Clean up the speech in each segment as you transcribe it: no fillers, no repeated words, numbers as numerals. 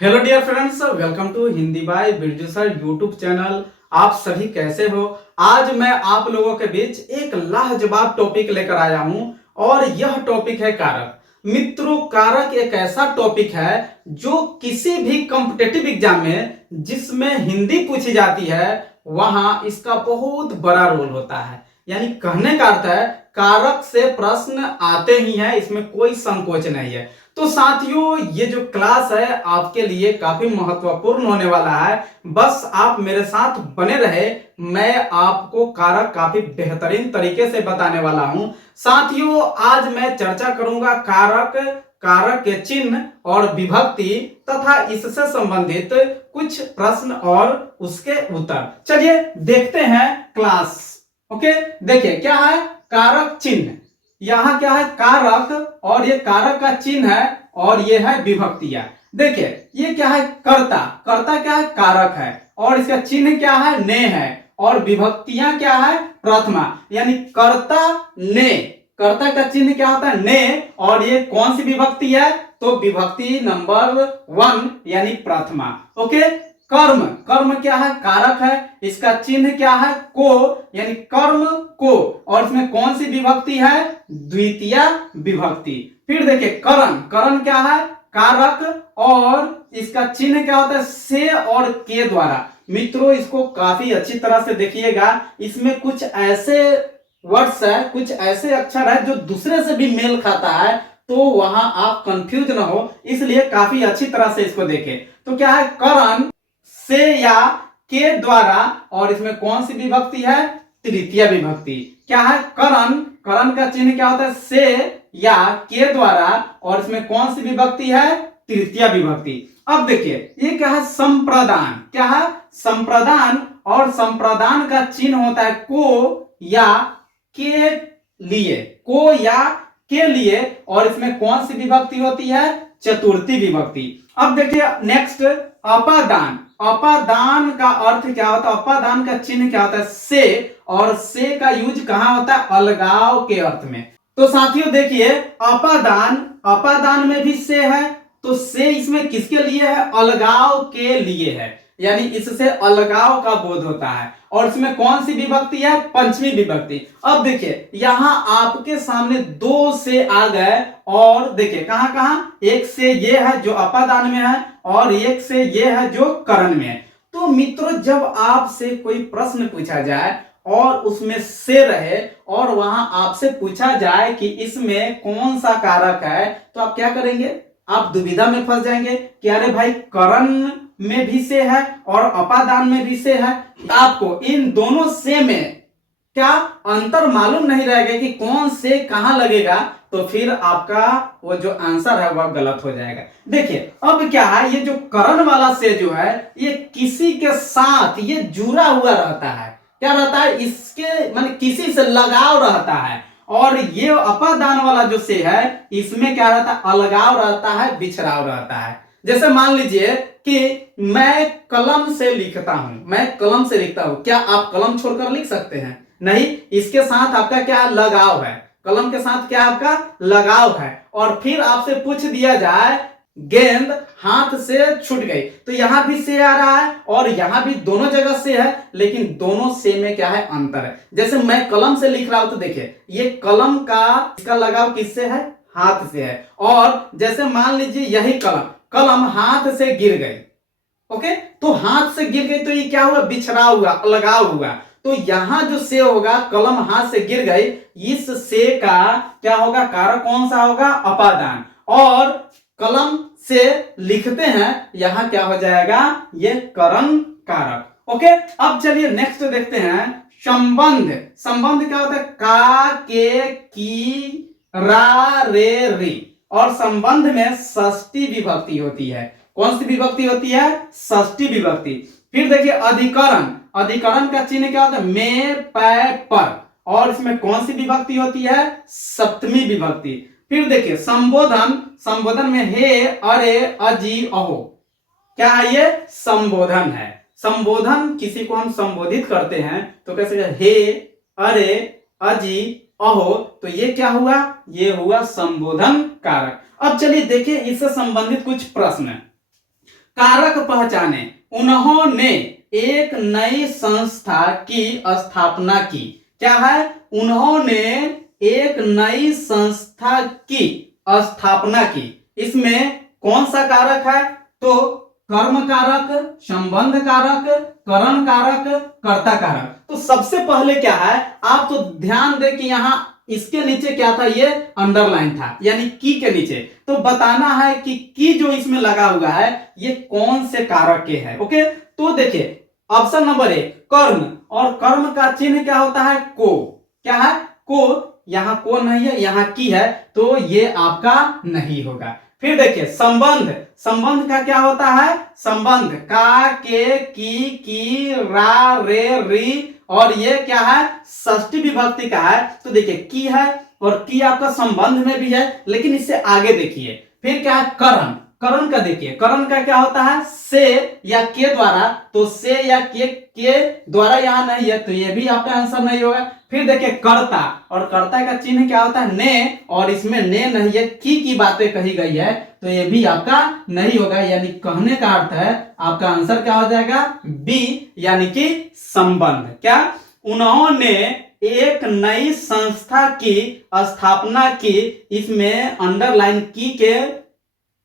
Hello dear friends, welcome to Hindi by Birju sir YouTube channel. आप सभी कैसे हो? आज मैं आप लोगों के बीच एक लाजवाब टॉपिक लेकर आया हूं और यह टॉपिक है कारक। मित्रों, कारक एक ऐसा टॉपिक है जो किसी भी कॉम्पिटिटिव एग्जाम में जिसमें हिंदी पूछी जाती है वहां इसका बहुत बड़ा रोल होता है। यानी कहने का अर्थ है कारक से प्रश्न आते ही हैं, इसमें कोई संकोच नहीं है। तो साथियों, ये जो क्लास है आपके लिए काफी महत्वपूर्ण होने वाला है। बस आप मेरे साथ बने रहे, मैं आपको कारक काफी बेहतरीन तरीके से बताने वाला हूं। साथियों, आज मैं चर्चा करूंगा कारक, कारक के चिन्ह और विभक्ति तथा इससे संबंधित कुछ प्रश्न और उसके उत्तर। चलिए देखते हैं क्लास। ओके, देखिए क्या है कारक चिन्ह। यहां क्या है कारक और ये कारक का चिन्ह है और ये है विभक्तियां। देखिए ये क्या है कर्ता, कर्ता क्या है कारक है और इसका चिन्ह क्या है ने है और विभक्तियां क्या है प्रथमा। यानी कर्ता ने, कर्ता का चिन्ह क्या होता है ने और ये कौन सी विभक्ति है तो विभक्ति नंबर 1 यानी प्रथमा। ओके, कर्म, कर्म क्या है कारक है, इसका चिन्ह क्या है को यानी कर्म को और इसमें कौन सी विभक्ति है द्वितीय विभक्ति। फिर देखिए करण, करण क्या है कारक और इसका चिन्ह क्या होता है से और के द्वारा। मित्रों इसको काफी अच्छी तरह से देखिएगा, इसमें कुछ ऐसे वर्ड्स है, कुछ ऐसे अक्षर है जो दूसरे से भी मेल खाता है, तो वहां आप कंफ्यूज ना हो, इसलिए काफी अच्छी तरह से इसको देखें। तो क्या है करण से या के द्वारा और इसमें कौन सी विभक्ति है तृतीय विभक्ति। क्या है करण, करण का चिन्ह क्या होता है से या के द्वारा और इसमें कौन सी विभक्ति है तृतीय विभक्ति। अब देखिए ये क्या है संप्रदान, क्या है संप्रदान और संप्रदान का चिन्ह होता है को या के लिए, को या के लिए और इसमें कौन सी विभक्ति होती है चतुर्थी विभक्ति। अब देखिए नेक्स्ट अपादान, अपादान का अर्थ क्या होता है, अपादान का चिन्ह क्या होता है से और से का यूज कहां होता है अलगाव के अर्थ में। तो साथियों देखिए अपादान, अपादान में भी से है तो से इसमें किसके लिए है अलगाव के लिए है, यानी इससे अलगाव का बोध होता है और इसमें कौन सी विभक्ति है पंचमी विभक्ति। अब देखिए यहां आपके सामने दो से आ गए और देखिए कहां कहां एक से ये है जो अपादान में है और एक से ये है जो करण में है। तो मित्रों जब आपसे कोई प्रश्न पूछा जाए और उसमें से रहे और वहां आपसे पूछा जाए कि इसमें कौन सा कारक है तो आप क्या करेंगे, आप दुविधा में फंस जाएंगे कि अरे भाई करण में भी से है और अपादान में भी से है। आपको इन दोनों से में क्या अंतर मालूम नहीं रहेगा कि कौन से कहां लगेगा, तो फिर आपका वो जो आंसर है वह गलत हो जाएगा। देखिए अब क्या है ये जो करण वाला से जो है ये किसी के साथ ये जुड़ा हुआ रहता है, क्या रहता है इसके माने किसी से लगाव रहता है और ये अपादान वाला जो से है इसमें क्या रहता है अलगाव रहता है, बिछड़ाव रहता है। जैसे मान लीजिए कि मैं कलम से लिखता हूं, मैं कलम से लिखता हूं, क्या आप कलम छोड़कर लिख सकते हैं नहीं, इसके साथ आपका क्या लगाव है, कलम के साथ क्या आपका लगाव है। और फिर आपसे पूछ दिया जाए गेंद हाथ से छूट गई तो यहां भी से आ रहा है और यहां भी दोनों जगह से है, लेकिन दोनों से में क्या है अंतर है। जैसे मैं कलम से लिख रहा हूं तो देखिए ये कलम का इसका लगाव किससे है हाथ से है और जैसे मान लीजिए यही कलम, कलम हाथ से गिर गई, ओके तो हाथ से गिर गई तो ये क्या हुआ बिछड़ा हुआ अलगाव हुआ। तो यहां जो से होगा कलम हाथ से गिर गई, इस से का क्या होगा कारक कौन सा होगा अपादान और कलम से लिखते हैं यहां क्या हो जाएगा ये करण कारक। ओके अब चलिए नेक्स्ट देखते हैं संबंध। संबंध क्या होता है का के की रा रे री और संबंध में षष्ठी विभक्ति होती है। कौन सी विभक्ति होती है षष्ठी विभक्ति। फिर देखिए अधिकरण, अधिकरण का चिन्ह क्या होता है में पै पर और इसमें कौन सी विभक्ति होती है सप्तमी विभक्ति। फिर देखिए संबोधन, संबोधन में हे अरे अजी अहो, क्या है ये संबोधन है। संबोधन किसी को हम संबोधित करते हैं तो कैसे हे अरे अजी अहो, तो ये क्या हुआ ये हुआ संबोधन कारक। अब चलिए देखिए इससे संबंधित कुछ प्रश्न। कारक पहचाने। उन्होंने एक नई संस्था की स्थापना की। क्या है? उन्होंने एक नई संस्था की स्थापना की। इसमें कौन सा कारक है? तो कर्म कारक, संबंध कारक, करण कारक, कर्ता कारक। तो सबसे पहले क्या है, आप तो ध्यान दें कि यहां इसके नीचे क्या था, ये अंडरलाइन था, यानी की के नीचे। तो बताना है कि की जो इसमें लगा हुआ है ये कौन से कारक के है। ओके, तो देखिए ऑप्शन नंबर 1 कर्म, और कर्म का चिन्ह क्या होता है? को। क्या है? को। यहां को नहीं है, यहां की है, तो ये आपका नहीं होगा। फिर देखिए संबंध, संबंध का क्या होता है? संबंध का, के, की, रा, रे, री, और ये क्या है? षष्ठी विभक्ति का है। तो देखिए की है और की आपका संबंध में भी है, लेकिन इससे आगे देखिए फिर क्या है? करण। करण का देखिए, करण का क्या होता है? से या के द्वारा। तो से या के द्वारा यहां नहीं है, तो ये भी आपका आंसर नहीं होगा। फिर देखिए कर्ता, और कर्ता का चिन्ह क्या होता है? ने, और इसमें ने नहीं है, की बातें कही गई है, तो ये भी आपका नहीं होगा। यानी कहने का अर्थ है आपका आंसर क्या हो जाएगा? बी, यानी कि संबंध। क्या? उन्होंने एक नई संस्था की स्थापना की। इसमें अंडरलाइन की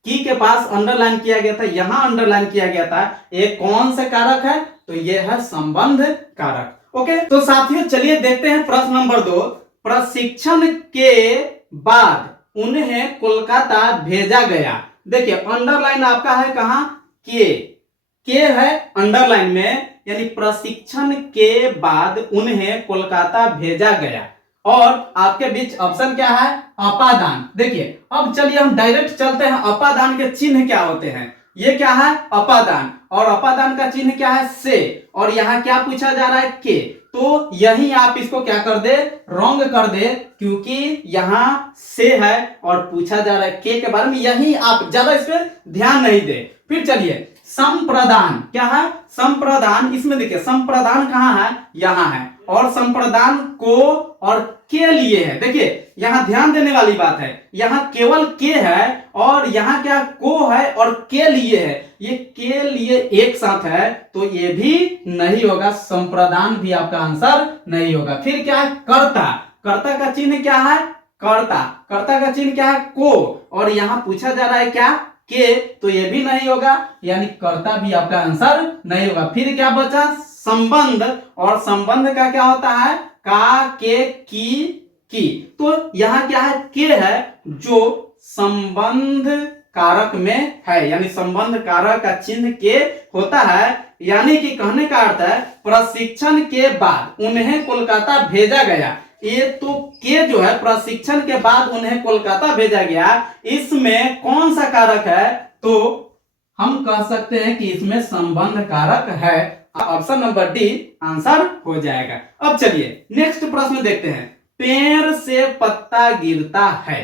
के पास अंडरलाइन किया गया था, यहां अंडरलाइन किया गया था। ये कौन सा कारक है? तो ये है संबंध कारक। ओके, तो साथियों चलिए देखते हैं प्रश्न नंबर 2। प्रशिक्षण के बाद उन्हें कोलकाता भेजा गया। देखिए अंडरलाइन आपका है कहां? के है अंडरलाइन में, यानी प्रशिक्षण के बाद उन्हें कोलकाता भेजा गया। और आपके बीच ऑप्शन क्या है? अपादान। देखिए अब चलिए हम डायरेक्ट चलते हैं, अपादान के चिन्ह क्या होते हैं। ये क्या है? अपादान, और अपादान का चिन्ह क्या है? से, और यहाँ क्या पूछा जा रहा है? के। तो यही आप इसको क्या कर दे? रॉन्ग कर दे, क्योंकि यहाँ से है और पूछा जा रहा है के बारे में। यही आप ज्यादा इस पर ध्यान नहीं दे। फिर चलिए संप्रदान। क्या है? संप्रदान। इसमें देखिए संप्रदान कहाँ है? यहाँ है, और संप्रदान को और के लिए है। देखिए यहां ध्यान देने वाली बात है, यहां केवल के है, और यहां क्या? को है और के लिए है। ये के लिए एक साथ है, तो ये भी नहीं होगा। संप्रदान भी आपका आंसर नहीं होगा। फिर क्या है? कर्ता। कर्ता का चिन्ह क्या है? कर्ता। कर्ता का चिन्ह क्या है? को, और यहां पूछा जा रहा है क्या? के, तो ये भी नहीं होगा, यानी कर्ता भी आपका आंसर नहीं होगा। फिर क्या बचा? संबंध, और संबंध का क्या होता है? का, के, की। तो यहां क्या है? के है, जो संबंध कारक में है, यानी संबंध कारक का चिन्ह के होता है। यानी कि कहने का अर्थ है प्रशिक्षण के बाद उन्हें कोलकाता भेजा गया। ये तो के जो है प्रशिक्षण के बाद उन्हें कोलकाता भेजा गया, इसमें कौन सा कारक है? तो हम कह सकते हैं कि इसमें संबंध कारक है। ऑप्शन नंबर डी आंसर हो जाएगा। अब चलिए नेक्स्ट प्रश्न देखते हैं। पेड़ से पत्ता गिरता है।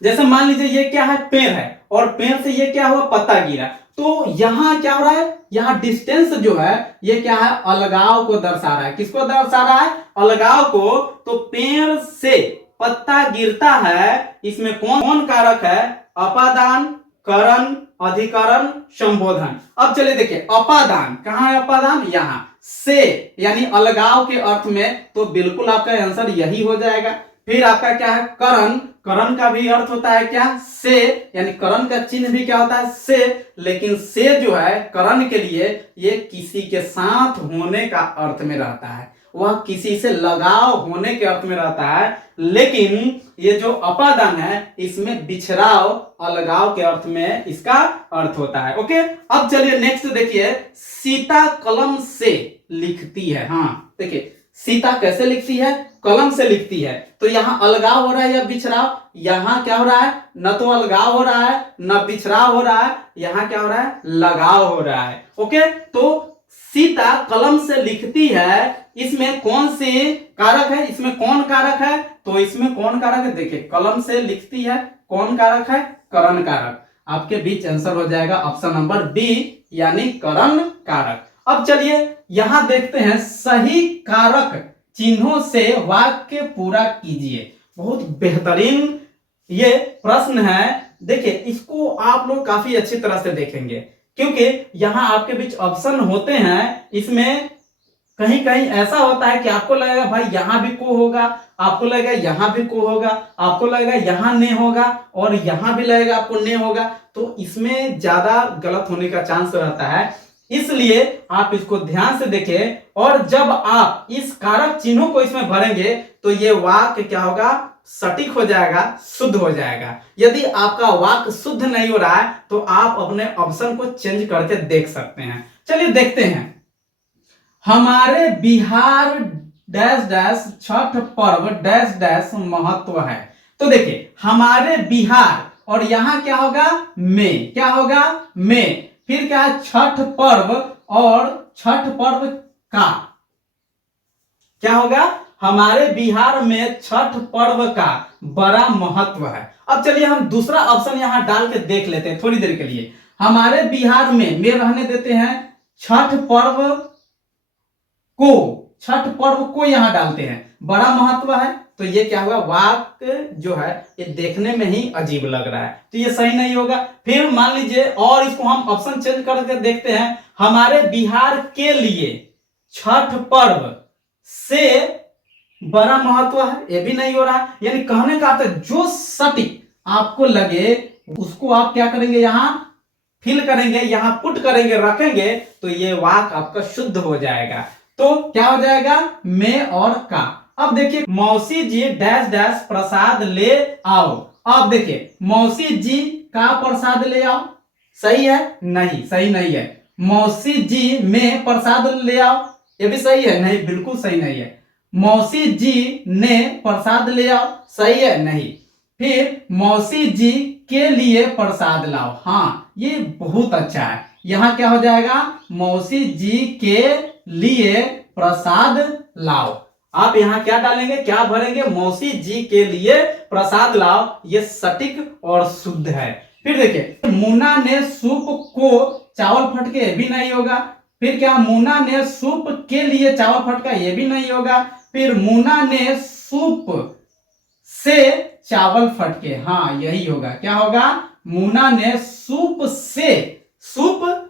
जैसे मान लीजिए ये क्या है? पेड़ है, और पेड़ से ये क्या हुआ? पत्ता गिरा। तो यहां क्या हो रहा है? यहां डिस्टेंस जो है ये क्या है? अलगाव को दर्शा रहा है। किसको दर्शा रहा है? अलगाव को। तो पेड़ से पत्ता गिरता है, इसमें कौन कारक है? अपादान, करण, अधिकरण, संबोधन। अब चलिए देखिए अपादान कहां है? अपादान यहां से, यानी अलगाव के अर्थ में, तो बिल्कुल आपका आंसर यही हो जाएगा। फिर आपका क्या है? करण। करण का भी अर्थ होता है क्या? से, यानी करण का चिन्ह भी क्या होता है? से, लेकिन से जो है करण के लिए ये किसी के साथ होने का अर्थ में रहता है, वह किसी से लगाव होने के अर्थ में रहता है। लेकिन ये जो अपादान है इसमें बिछड़ाव, अलगाव के अर्थ में इसका अर्थ होता है। ओके, अब चलिए नेक्स्ट देखिए। सीता कलम से लिखती है। हाँ देखिए सीता कैसे लिखती है? कलम से लिखती है। तो यहाँ अलगाव हो रहा है या बिछड़ाव? यहाँ क्या हो रहा है? न तो अलगाव हो रहा है न बिछड़ाव हो रहा है, यहाँ क्या हो रहा है? लगाव हो रहा है। ओके, तो सीता कलम से लिखती है, इसमें कौन से कारक है? इसमें कौन कारक है? तो इसमें कौन कारक है? देखिए कलम से लिखती है, कौन कारक है? करण कारक। आपके बीच आंसर हो जाएगा ऑप्शन नंबर बी, यानी करण कारक। अब चलिए यहां देखते हैं सही कारक चिन्हों से वाक्य पूरा कीजिए। बहुत बेहतरीन ये प्रश्न है। देखिए इसको आप लोग काफी अच्छी तरह से देखेंगे क्योंकि यहाँ आपके बीच ऑप्शन होते हैं, इसमें कहीं कहीं ऐसा होता है कि आपको लगेगा भाई यहाँ भी को होगा, आपको लगेगा यहाँ भी को होगा, आपको लगेगा यहाँ ने होगा और यहाँ भी लगेगा आपको ने होगा, तो इसमें ज्यादा गलत होने का चांस रहता है। इसलिए आप इसको ध्यान से देखें, और जब आप इस कारक चिन्हों को इसमें भरेंगे तो ये वाक्य क्या होगा, सटीक हो जाएगा, शुद्ध हो जाएगा। यदि आपका वाक्य शुद्ध नहीं हो रहा है तो आप अपने ऑप्शन को चेंज करके देख सकते हैं। चलिए देखते हैं। हमारे बिहार डैश डैश छठ पर्व डैश डैश महत्व है। तो देखिए हमारे बिहार, और यहां क्या होगा, में, क्या होगा, में, फिर क्या है, छठ पर्व, और छठ पर्व का क्या होगा, हमारे बिहार में छठ पर्व का बड़ा महत्व है। अब चलिए हम दूसरा ऑप्शन यहां डाल के देख लेते हैं थोड़ी देर के लिए। हमारे बिहार में रहने देते हैं, छठ पर्व को, छठ पर्व को यहां डालते हैं, बड़ा महत्व है, तो ये क्या होगा, वाक्य जो है ये देखने में ही अजीब लग रहा है, तो ये सही नहीं होगा। फिर मान लीजिए, और इसको हम ऑप्शन चेंज करके देखते हैं, हमारे बिहार के लिए छठ पर्व से बड़ा महत्व है, ये भी नहीं हो रहा। यानी कहने का अर्थ जो सटीक आपको लगे उसको आप क्या करेंगे, यहां फिल करेंगे, यहां पुट करेंगे, रखेंगे, तो ये वाक्य आपका शुद्ध हो जाएगा। तो क्या हो जाएगा, में और का। अब देखिए, मौसी जी डैश डैश प्रसाद ले आओ। अब देखिए, मौसी जी का प्रसाद ले आओ, सही है, नहीं, सही नहीं है। मौसी जी में प्रसाद ले आओ, ये भी सही है, नहीं, बिल्कुल सही नहीं है। मौसी जी ने प्रसाद ले आओ, सही है, नहीं। फिर मौसी जी के लिए प्रसाद लाओ, हाँ, ये बहुत अच्छा है। यहां क्या हो जाएगा, मौसी जी के लिए प्रसाद लाओ। आप यहां क्या डालेंगे, क्या भरेंगे, मौसी जी के लिए प्रसाद लाओ, ये सटीक और शुद्ध है। फिर देखिए, मुन्ना ने सूप को चावल फटके, ये भी नहीं होगा। फिर क्या, मुन्ना ने सूप के लिए चावल फटका, ये भी नहीं होगा। फिर मुन्ना ने सूप से चावल फटके, हाँ यही होगा, क्या होगा, मुन्ना ने सूप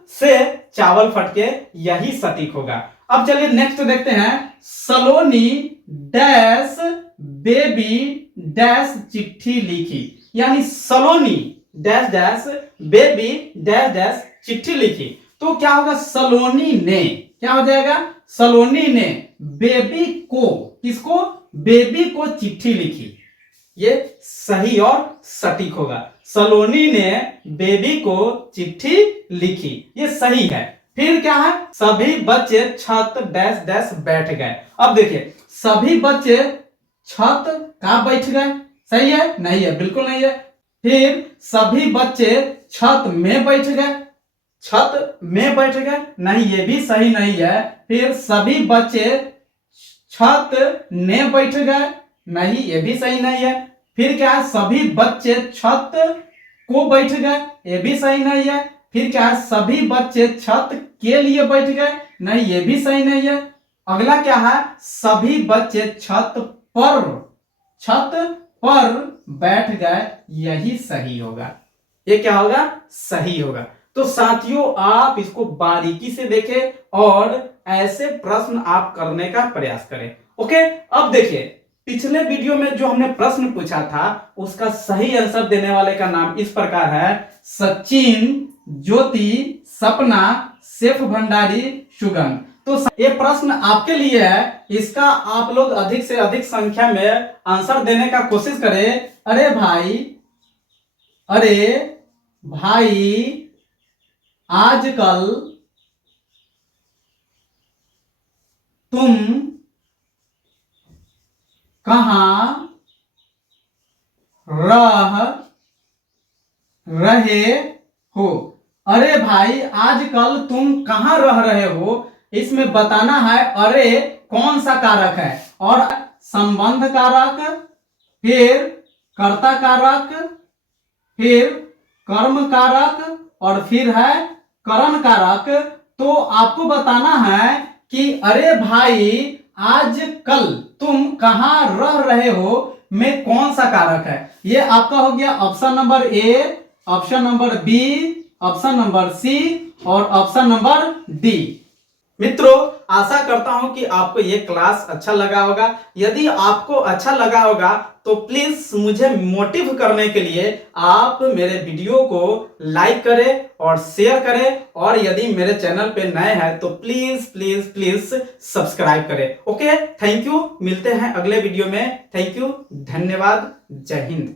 से चावल फटके, यही सटीक होगा। अब चलिए नेक्स्ट देखते हैं। सलोनी डैश बेबी डैश चिट्ठी लिखी, यानी Saloni dash dash baby dash dash चिट्ठी लिखी, तो क्या होगा, सलोनी ने, क्या हो जाएगा, सलोनी ने बेबी को, किसको, बेबी को चिट्ठी लिखी, ये सही और सटीक होगा। सलोनी ने बेबी को चिट्ठी लिखी, ये सही है। फिर क्या है, सभी बच्चे छत डैश डैश बैठ गए। अब देखिए, सभी बच्चे छत का बैठ गए, सही है, नहीं है, बिल्कुल नहीं है। फिर सभी बच्चे छत में बैठ गए, छत में बैठ गए, नहीं, ये भी सही नहीं है। फिर सभी बच्चे छत ने बैठ गए, नहीं, ये भी सही नहीं है। फिर क्या है, सभी बच्चे छत को बैठ गए, ये भी सही नहीं है। फिर क्या है, सभी बच्चे छत के लिए बैठ गए, नहीं, ये भी सही नहीं है। अगला क्या है, सभी बच्चे छत पर बैठ गए, यही सही होगा, ये क्या होगा, सही होगा। तो साथियों, आप इसको बारीकी से देखें और ऐसे प्रश्न आप करने का प्रयास करें। ओके, अब देखिए, पिछले वीडियो में जो हमने प्रश्न पूछा था उसका सही आंसर देने वाले का नाम इस प्रकार है, सचिन, ज्योति, सपना, सेफ भंडारी, सुगंध। तो ये प्रश्न आपके लिए है, इसका आप लोग अधिक से अधिक संख्या में आंसर देने का कोशिश करें। अरे भाई आजकल तुम कहां रह रहे हो। अरे भाई आजकल तुम कहां रह रहे हो, इसमें बताना है अरे कौन सा कारक है, और संबंध कारक, फिर कर्ता कारक, फिर कर्म कारक, और फिर है करण कारक। तो आपको बताना है कि अरे भाई आजकल तुम कहां रह रहे हो में कौन सा कारक है। ये आपका हो गया option number A, option number B, option number C और ऑप्शन नंबर डी। मित्रों, आशा करता हूं कि आपको ये क्लास अच्छा लगा होगा। यदि आपको अच्छा लगा होगा तो प्लीज मुझे मोटिव करने के लिए आप मेरे वीडियो को लाइक करें और शेयर करें, और यदि मेरे चैनल पे नए हैं तो प्लीज प्लीज प्लीज सब्सक्राइब करें। Okay, thank you. मिलते हैं अगले वीडियो में। थैंक यू, धन्यवाद, जय हिंद।